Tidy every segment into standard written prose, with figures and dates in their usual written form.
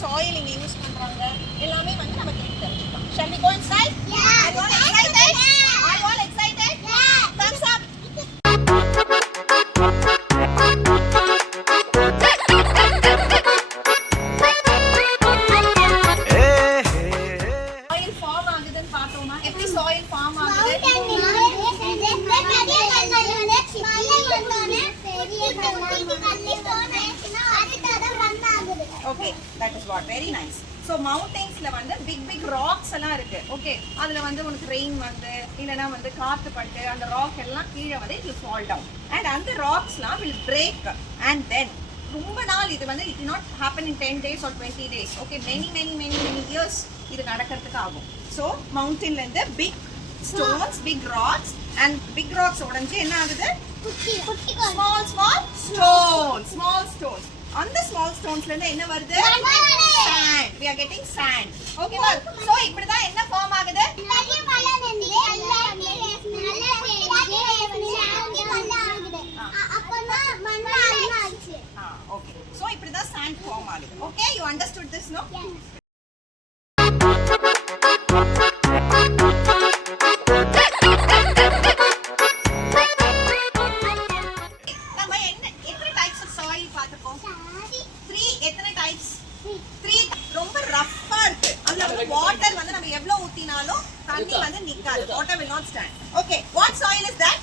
soil இங்க use பண்றாங்க எல்லாமே வந்து நம்ம கேட்டு தெரிஞ்சுக்கலாம். Shall we go inside? Yeah. Are you all excited? Yeah. Are you all excited? Yeah. Thumbs up. Soil form ஆகுதுன்னு பார்த்தோமா? எப்படி soil form ஆகுது? Okay, that is what. Very nice. So mountainsல வந்து big rocks எல்லாம் இருக்கு. Okay, அதுல வந்து உனக்கு rain வந்து இல்லனா வந்து காத்து பட்டு அந்த rock எல்லாம் கீழ வந்து it will fall down and அந்த rocksலாம் will break and then ரொம்ப நாள் இது வந்து it will not happen in 10 days or 20 days. Okay, many years இது நடக்கிறதுக்கு ஆகும். So mountainல இருந்து big stones, big rocks and big rocks உடைஞ்சு என்ன ஆகுது? small stones. On the small stones la enna varudhu? Sand. We are getting sand. Okay va? So இப்படி தான் என்ன ஃபார்ம் ஆகுது? பெரிய மலை வந்து அப்பனா மண்ணு ஆச்சு. Okay. So இப்படி தான் sand ஃபார்ம் ஆகுது. Okay, you understood this, no? Yes. Water வந்து நம்ம எவ்வளவு ஊத்தினாலும் தண்ணி வந்து நிக்காது. Water will not stand. Okay, what soil is that?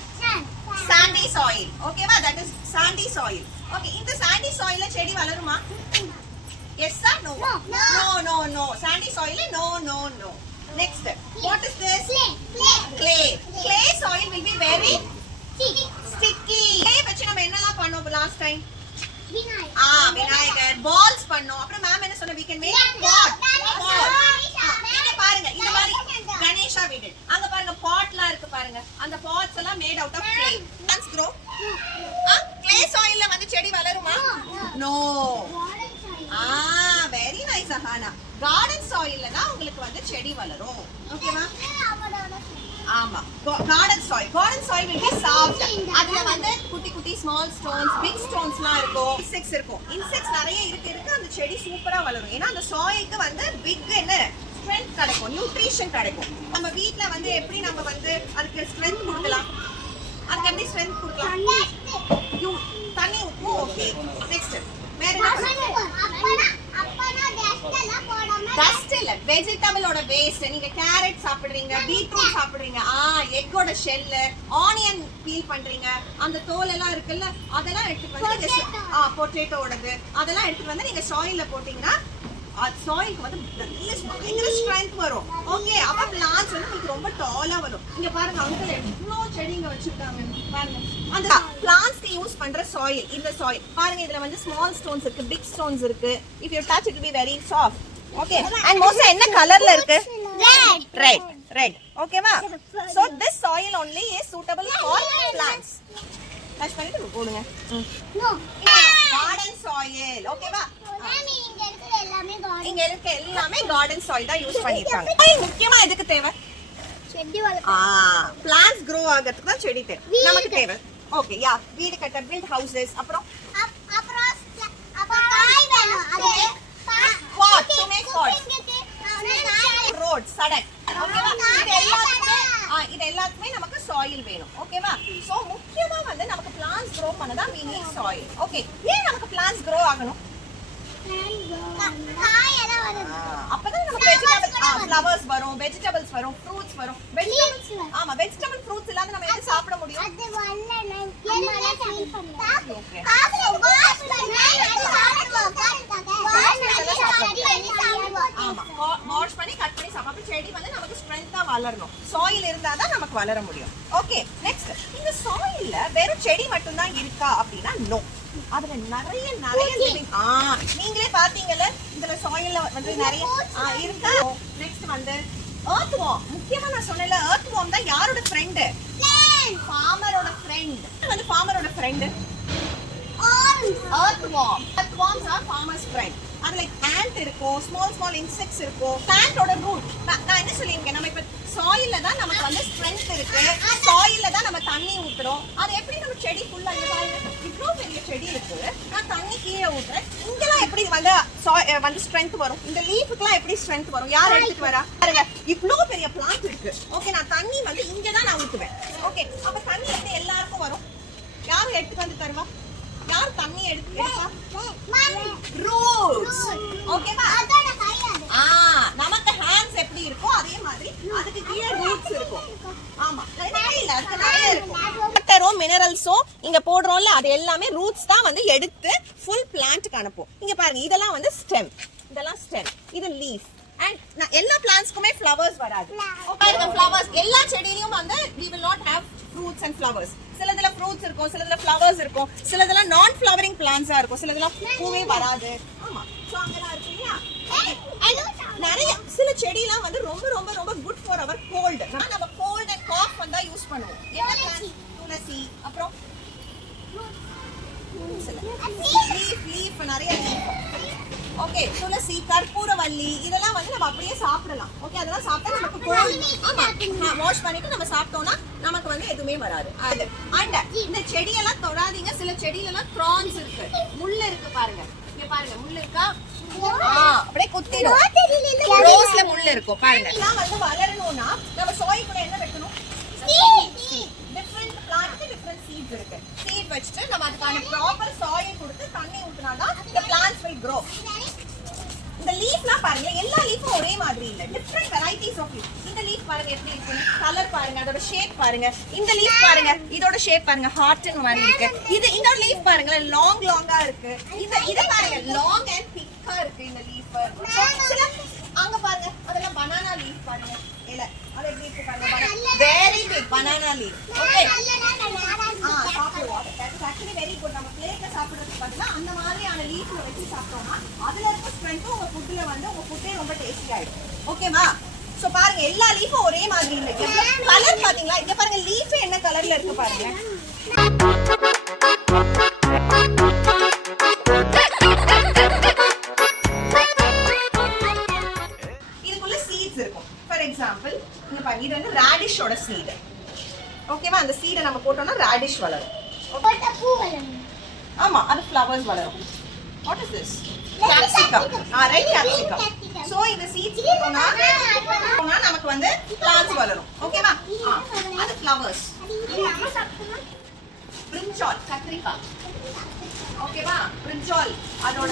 Sandy soil. Okay va, that is sandy soil. Okay, இந்த sandy soil ல செடி வளருமா? Yes or no? No. Sandy soil no. Next, what is this? Clay soil will be very sticky. clay வச்சு நம்ம என்னலாம் பண்ணோம் last time? Vinayagar balls பண்ணோம். அப்புறம் ma'am என்ன சொன்னா? We can make pot. இங்க பாருங்க, இந்த மாதிரி கணேஷா வீடு. அங்க பாருங்க பாட்லாம் இருக்கு பாருங்க. அந்த பாட்ஸ் எல்லாம் made out of clay. Plants grow? clay soil ல வந்து செடி வளருமா? No. Very nice Ahana. Garden soil ல தான் உங்களுக்கு வந்து செடி வளரும். ஓகேவா? ஆமா. garden soil will be soft. அதுல வந்து குட்டி small stones, big stonesலாம் இருக்கும். insects நிறைய இருக்கு அந்த செடி சூப்பரா வளரும். ஏன்னா அந்த soilக்கு வந்து big என்ன strength கிடைக்கும், nutrition கிடைக்கும். நம்ம வீட்ல வந்து எப்படி நம்ம வந்து அதுக்கு strength கொடுக்கலாம்? அதுக்கு எப்படி strength கொடுக்கலாம்? தண்ணி ஊத்து. ஓகே. நெக்ஸ்ட் வேற என்ன? டஸ்ட் இல்ல, வெஜிடபிளோட வேஸ்ட். நீங்க கேரட் சாப்பிடுறீங்க, பீட்ரூட் சாப்பிடுறீங்க, எக்கோட ஷெல், ஆனியன் பீல் பண்றீங்க, அந்த தோல் எல்லாம் இருக்குல்ல, அதெல்லாம் எடுத்துட்டு வந்து பொட்டேட்டோடது அதெல்லாம் எடுத்துட்டு வந்து நீங்க சாயில்ல போட்டீங்கன்னா சாயிலுக்கு வந்து பயங்கர ஸ்ட்ரென்த் வரும். ஓகே, அப்ப பிளான்ட்ஸ் வந்து உங்களுக்கு ரொம்ப டாலா வரும். இங்க பாருங்க அங்கிள் எவ்வளோ செடிங்க வச்சிருக்காங்க பாருங்க. அந்த பிளான்ட்ஸ்க்கு யூஸ் பண்ற சாயில், இந்த சாயில் பாருங்க. இதுல வந்து ஸ்மால் ஸ்டோன்ஸ் இருக்கு, பிக் ஸ்டோன்ஸ் இருக்கு. If you touch it will be very soft. Okay, and மோஸ்டா என்ன கலர்ல இருக்கு? Red. ஓகேவா? So this soil only is suitable for plants. Touch பண்ணிட்டு போடுங்க. No. Garden soil. ஓகேவா? இங்க இருக்க எல்லாமே garden soil தான் யூஸ் பண்ணிருக்காங்க. முக்கியமா எதுக்கு தேவை? செடி வளர்க்க. plants grow ஆகிறதுக்கு தான் செடி தேவை. நமக்கு தேவை. ஓகே, யா, வீடு கட்ட, build houses, அப்புறம் காய் வேணும். அது pot, to make pots. road, Sadak. ஓகேவா? இது எல்லாத்துக்குமே நமக்கு soil வேணும். ஓகேவா? சோ முக்கியமா வந்து நமக்கு plants grow பண்ணதா we need soil. ஓகே, ஏன் நமக்கு plants grow ஆகணும்? அப்பதான் நமக்கு flowers வரும், vegetables வரும், fruits வரும். vegetable fruits இல்லாம நம்ம எப்படி சாப்பிட முடியும்? வாஷ் பண்ணி கட் பண்ணி சாப்பிட செடி வந்து நமக்கு ஸ்ட்ரென்த்தா வளரணும். சாயில் இருந்தா தான் நமக்கு வளர முடியும். ஓகே, நெக்ஸ்ட், இந்த சாயில்ல வெறும் செடி மட்டும் தான் இருக்கா அப்படின்னா நோ. அதுல நிறைய நீங்களே பாத்தீங்கல்ல, இதுல சாயில்ல வந்து நிறைய இருக்கா. நெக்ஸ்ட் வந்து earth worm. முக்கியமா நான் சொன்னேன்ல, earth worm தான் யாரோட ஃப்ரெண்ட்? ஃபார்மரோட ஃப்ரெண்ட். வந்து ஃபார்மரோட friend earthworm. earthworms are farmer's friend. அதுல ant இருக்கும், small insects இருக்கும். plantோட root. நான் என்ன சொல்லிருக்கேன், நம்ம இப்ப சாயில்ல தான் நமக்கு வந்து ஸ்ட்ரெngth இருக்கு, சாயில்ல தான் நம்ம தண்ணி ஊத்துறோம். அது எப்படி நம்ம செடி ஃபுல்லா இங்க பாருங்க, இவ்ளோ பெரிய செடி இருக்கு, நான் தண்ணி கீழே ஊத்துறேன். இங்கலாம் எப்படி வந்து ஸ்ட்ரெngth வரும். இந்த லீஃப்க்குலாம் எப்படி ஸ்ட்ரெngth வரும்? யார் எடுத்துட்டு வரா? பாருங்க இவ்ளோ பெரிய பிளான்ட் இருக்கு. ஓகே, நான் தண்ணி வந்து இங்க தான் நான் ஊத்துவேன். ஓகே, அப்ப தண்ணி எப்படி எல்லாருக்கும் வரும்? யார் எடுத்து வந்து தருவா? யார் தண்ணி எடுப்பா? ரூட்ஸ். ஓகேவா? நமக்கு ஹேண்ட்ஸ் எப்படி இருக்கோ அதே மாதிரி அதுக்கு கீழே ரூட்ஸ் இருக்கும். ஆமா, இல்ல அதுக்கு நிறைய இருக்கும். வாட்டரும் மினரல்ஸும் இங்க போடுறோம்ல, அது எல்லாமே ரூட்ஸ் தான் வந்து எடுத்து ஃபுல் பிளான்ட்க்கு அனுப்பும். இங்க பாருங்க, இதெல்லாம் வந்து ஸ்டெம், இதெல்லாம் ஸ்டெம், இது லீஃப். அண்ட் எல்லா பிளான்ட்ஸ்க்குமே ஃப்ளவர்ஸ் வராது. பாருங்க, ஃப்ளவர்ஸ் எல்லா செடியிலயும் வந்து we will not have fruits and flowers. சிலதுல ஃப்ரூட்ஸ் இருக்கும், சிலதுல ஃப்ளவர்ஸ் இருக்கும், சிலதுல நான் ஃப்ளவரிங் பிளான்ட்ஸா இருக்கும், சிலதுல பூவே வராது. ஆமா, சோ அங்கலாம் இருக்கு இல்லையா? நிறைய சில செடிலாம் வந்து ரொம்ப ரொம்ப ரொம்ப குட் ஃபார் அவர் கோல்ட். நம்ம கோல்ட் அண்ட் காஃப் வந்தா யூஸ் பண்ணுவோம். என்ன பிளான்ட்? துளசி. அப்புறம் லீஃப் நிறைய லீஃப். ஓகே, துளசி, கற்பூரவள்ளி, இதெல்லாம் வந்து நம்ம அப்படியே சாப்பிடலாம். ஓகே, அதெல்லாம் சாப்பிட்டா நமக்கு கோல்ட். ஆமா, வாஷ் பண்ணிட்டு நம்ம சாப்பிட்டோம்னா நமக்கு வந்து எதுவுமே வராது. அது அண்ட் இந்த செடியெல்லாம் தொடாதீங்க. சில செடியில எல்லாம் த்ரான்ஸ் இருக்கு, முள்ளு இருக்கு. பாருங்க, இங்க பாருங்க, முள்ளு இருக்கா? அப்படியே குத்திடும். ரோஸ்ல முள்ளு இருக்கும் பாருங்க. இதெல்லாம் வந்து வளரணும்னா நம்ம சாயில்குள்ள என்ன வைக்கணும்? டிஃபரண்ட் பிளான்ட்க்கு டிஃபரண்ட் சீட்ஸ் இருக்கு. சீட் வச்சிட்டு நம்ம அதுக்கான ப்ராப்பர் சாயில் கொடுத்து தண்ணி ஊத்துனாதான் the plants will grow. இந்த லீஃப்லாம் பாருங்க, எல்லா லீஃபும் ஒரே மாதிரி இல்ல, டிஃபரண்ட் வெரைட்டிஸ் ஆஃப் லீஃப். இந்த லீஃப் பாருங்க எப்படி இருக்கு, கலர் பாருங்க, அதோட ஷேப் பாருங்க. இந்த லீஃப் பாருங்க, இதோட ஷேப் பாருங்க, ஹார்ட்ன் மாதிரி இருக்கு. இது இந்த லீஃப் பாருங்க, லாங்கா இருக்கு. இது பாருங்க, லாங் அண்ட் திக்கா இருக்கு இந்த லீஃப். அங்க பாருங்க, அதெல்லாம் பனானா லீஃப் பாருங்க. இல்ல, அது எப்படி இருக்கு பாருங்க, very big banana leaf. Okay, சாப்பிடுவோம். That's actually very good. நம்ம பிளேட்ல சாப்பிடுறதுக்கு பதிலா அந்த மாதிரியான லீஃப்ல வச்சு சாப்பிட்டோம்னா அதுல இருக்க ஸ்ட்ரென்த் உங்க ஃபுட்ல வந்து உங்க ஃபுட்டே ரொம்ப டேஸ்டி ஆயிடும். ஓகேவா? சோ பாருங்க, எல்லா லீஃபும் ஒரே மாதிரி இல்ல. கலர் பாத்தீங்களா? இங்க பாருங்க, லீஃப் என்ன கலர்ல இருக்கு பாருங்க. இதுக்குள்ள சீட்ஸ் இருக்கும். ஃபார் எக்ஸாம்பிள் இங்க பாருங்க, இது வந்து ராடிஷோட சீட். ஓகேவா? அந்த சீடை நம்ம போட்டோம்னா ராடிஷ் வளரும். பூ வளரும். ஆமா, அது ஃப்ளவர்ஸ் வளரும். What is this? Capsicum. Right, capsicum. So இந்த சீட்ஸ் போட்டோம்னா நமக்கு வந்து பிளான்ட்ஸ் வளரும். ஓகேவா? அது ஃப்ளவர்ஸ். பிரிஞ்சால், கத்திரிக்காய். ஓகேவா? பிரிஞ்சால் அதோட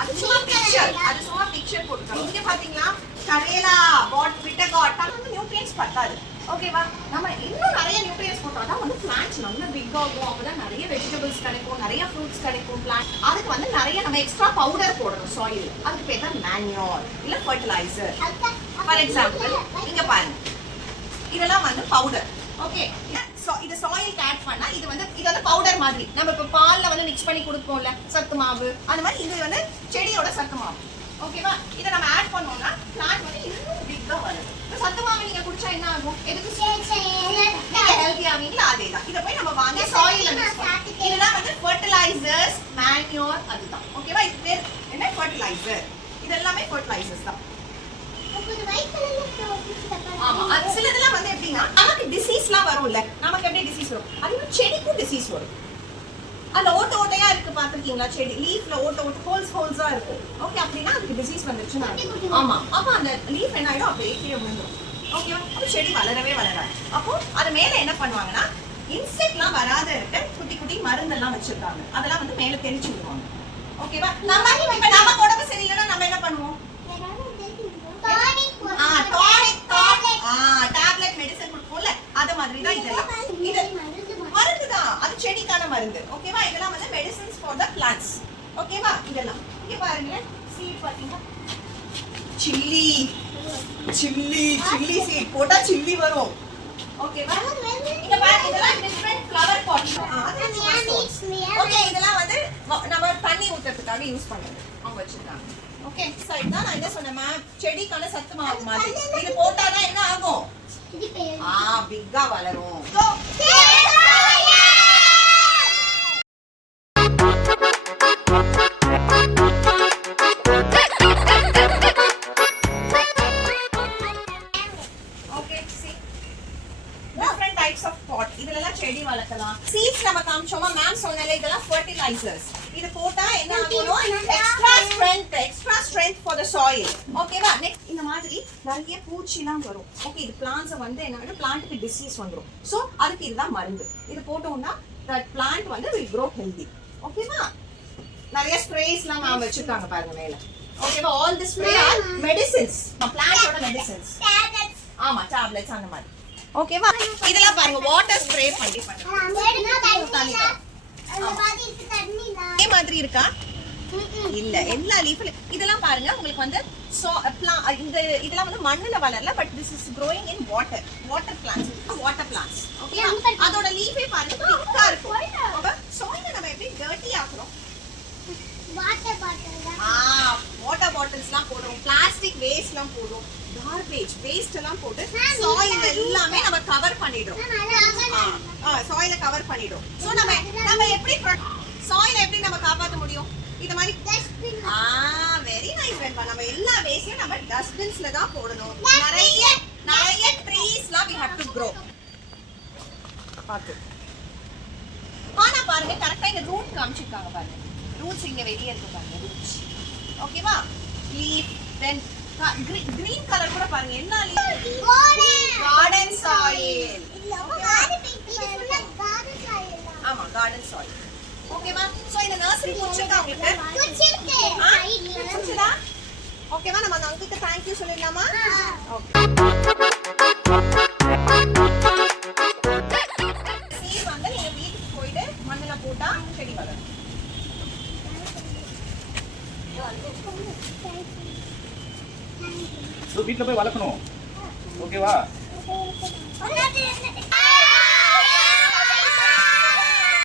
அது சும்மா பிக்சர் போட்டுருக்காங்க. இங்க பாத்தீங்களா, கரேலா, பிட்டகாட், அது வந்து நியூட்ரியன்ஸ் பத்தாது. ஓகேவா? நம்ம இன்னும் நிறைய நியூட்ரியன்ஸ் போட்டோம்னா வந்து பிளான்ட்ஸ் நல்லா பிக் ஆகும். அப்பதான் நிறைய வெஜிடபிள்ஸ் கிடைக்கும், நிறைய ஃப்ரூட்ஸ் கிடைக்கும். பிளான்ட் அதுக்கு வந்து நிறைய நம்ம எக்ஸ்ட்ரா பவுடர் போடணும் சாயில். அதுக்கு பேர் தான் மேன்யூர் இல்ல ஃபர்டிலைசர். ஃபார் எக்ஸாம்பிள் இங்க பாருங்க, இதெல்லாம் வந்து பவுடர். ஓகே, இது சாயிலுக்கு ஆட் பண்ணா இது வந்து பவுடர் மாதிரி. நம்ம இப்ப பால்ல வந்து மிக்ஸ் பண்ணி கொடுப்போம்ல, சத்து மாவு, அந்த மாதிரி இது வந்து செடியோட சத்து மாவு. ஓகேவா? இத நம்ம ஆட் பண்ணோம்னா பிளான்ட் வந்து இன்னும் பிக்கா வளரும். சத்து மாவு நீங்க குடிச்சா என்ன ஆகும்? எதுக்கு ஹெல்தி ஆவீங்களா? அதேதான். இத போய் நம்ம வாங்கி சாயில்ல மிக்ஸ் பண்ணி, இதெல்லாம் வந்து ஃபர்டிலைசர்ஸ், மேன்யூர், அதுதான். ஓகேவா? இது பேர் என்ன? ஃபர்டிலைசர். இது எல்லாமே ஃபர்டிலைசர்ஸ் தான். ஆமா, அது சிலதெல்லாம் வந்து எப்படின்னா நமக்கு டிசீஸ்லாம் வரும்ல. நமக்கு எப்படி டிசீஸ் வரும்? அது செடிக்கும் டிசீஸ் வரும். அந்த ஓட்டையா இருக்கு, பாத்துருக்கீங்களா? செடி லீஃப்ல ஓட்ட ஹோல்ஸா இருக்கு. ஓகே, அப்படின்னா அதுக்கு டிசீஸ் வந்துருச்சுன்னா, ஆமா, அப்ப அந்த லீஃப் என்ன ஆயிடும்? அப்படியே கீழே விழுந்துரும். ஓகேவா? அப்ப செடி வளரவே வளராது. அப்போ அது மேல என்ன பண்ணுவாங்கன்னா, இன்செக்ட்லாம் வராத இருக்க குட்டி குட்டி மருந்தெல்லாம் வச்சிருக்காங்க. அதெல்லாம் வந்து மேல தெளிச்சு விடுவாங்க. ஓகேவா? நம்ம உடம்பு சரியில்லைன்னா நம்ம என்ன பண்ணுவோம்? டேப்லெட் மெடிசன் கொடுப்போம்ல, அது மாதிரி தான் இதெல்லாம். இது மருந்து தான், அது செடிக்கான மருந்து. ஓகேவா? இதெல்லாம் வந்து மெடிசன்ஸ் ஃபார் தி பிளான்ட்ஸ். ஓகேவா? இதெல்லாம் இங்க பாருங்க, சீட் பாத்தீங்கன்னா சில்லி சீட் போட்டா சில்லி வரும். ஓகேவா? இங்க பாருங்க, இதெல்லாம் டிஃபரண்ட் ஃப்ளவர் பாட்ஸ். ஓகே, இதெல்லாம் வந்து நம்ம தண்ணி ஊத்துறதுக்காக யூஸ் பண்றது அவங்க வச்சிருக்காங்க. ஓகே, சோ இதான் நான் என்ன சொன்னேன், செடிக்கான சத்து மாவு மாதிரி. இது போட்டாதான் என்ன ஆகும்? பிக்கா வளரும். செடி வளர்க்கலாம். சீட்ஸ் நம்ம காமிச்சோமா, மேம் சொன்னல இதெல்லாம் ஃபர்டிலைசர் fertilizers. இது போட்டா என்ன ஆகும்? extra strength for the soil. ஓகேவா? நெக்ஸ்ட் இந்த மாதிரி நிறைய பூச்சிலாம் வரும். ஓகே, இது பிளான்ட்ஸ் வந்து என்ன பிளான்ட்க்கு டிசீஸ் வந்துரும். சோ அதுக்கு இதுதான் மருந்து. இது போட்டோம்னா that plant வந்து will grow healthy. ஓகேவா? நிறைய ஸ்ப்ரேஸ்லாம் நாம வச்சிருக்காங்க பாருங்க மேல. ஓகேவா? all this spray are medicines. பிளான்ட்டோட medicines. ஆமா, tablets அந்த மாதிரி. ஓகேவா? இதெல்லாம் பாருங்க வாட்டர் ஸ்ப்ரே பண்ணி இதே மாதிரி இருக்கா? இல்ல, எல்லா லீஃப்ல இதெல்லாம் பாருங்க உங்களுக்கு வந்து இந்த இதெல்லாம் வந்து மண்ணுல வளரல, but this is growing in water plants. Okay, அதோட லீஃபே பாருங்க திக்கா இருக்கும். சாயில நம்ம எப்படி டர்ட்டி ஆக்குறோம்? வாட்டர் பாட்டில்ஸ்லாம் போடுறோம், பிளாஸ்டிக் வேஸ்ட்லாம் போடுறோம், கார்பேஜ் வேஸ்ட் எல்லாம் போட்டு சாயில் எல்லாமே நம்ம கவர் பண்ணிடுறோம். சாயில கவர் பண்ணிடுறோம். சோ நம்ம எப்படி சாயில எப்படி நம்ம காப்பாத்த முடியும்? இந்த மாதிரி வெரி நைஸ் வெண்பா. நம்ம எல்லா வேஸ்டையும் நம்ம டஸ்ட்பின்ஸ்ல தான் போடணும். நிறைய ட்ரீஸ்லாம் we have to grow. பாத்து ஆனா பாருங்க கரெக்ட்டா இந்த ரூட் காமிச்சிருக்காங்க பாருங்க. ரூட்ஸ் இங்க வெளிய இருக்கு பாருங்க, ரூட்ஸ். ஓகேவா? லீஃப் தென் கிரீன் கலர் கூட பாருங்க. என்ன லீஃப்? Garden soil. ஆமா, கார்டன் சாயில். ஓகேவா? சோ இந்த நர்சரி புடிச்சதா உங்களுக்கு? புடிச்சதா? ஓகேவா? நம்ம அந்த அங்கிளுக்கு थैंक यू சொல்லிடலாமா? ஓகே. சீட் வந்து நீங்க வீட்டுக்கு போயிட்டு மண்ணுல போட்டா செடி வளரும். வீட்டுல போய் வளர்க்கணும். ஓகேவா?